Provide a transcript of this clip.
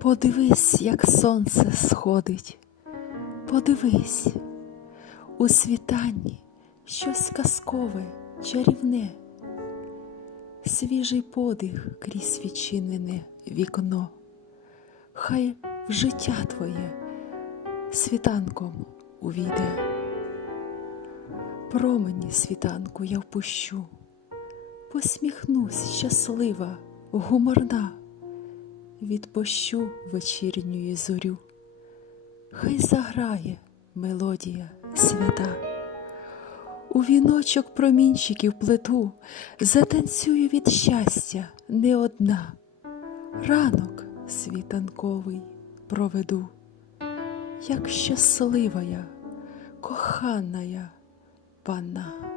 Подивись, як сонце сходить, подивись, у світанні щось казкове, чарівне, свіжий подих крізь відчинене вікно, хай в життя твоє світанком увійде. Промені світанку я впущу, посміхнусь щаслива, гуморна відпущу вечірньої зорю, хай заграє мелодія свята, у віночок промінчиків плету, затанцюю від щастя не одна, ранок світанковий проведу, як щаслива я, кохана я пана.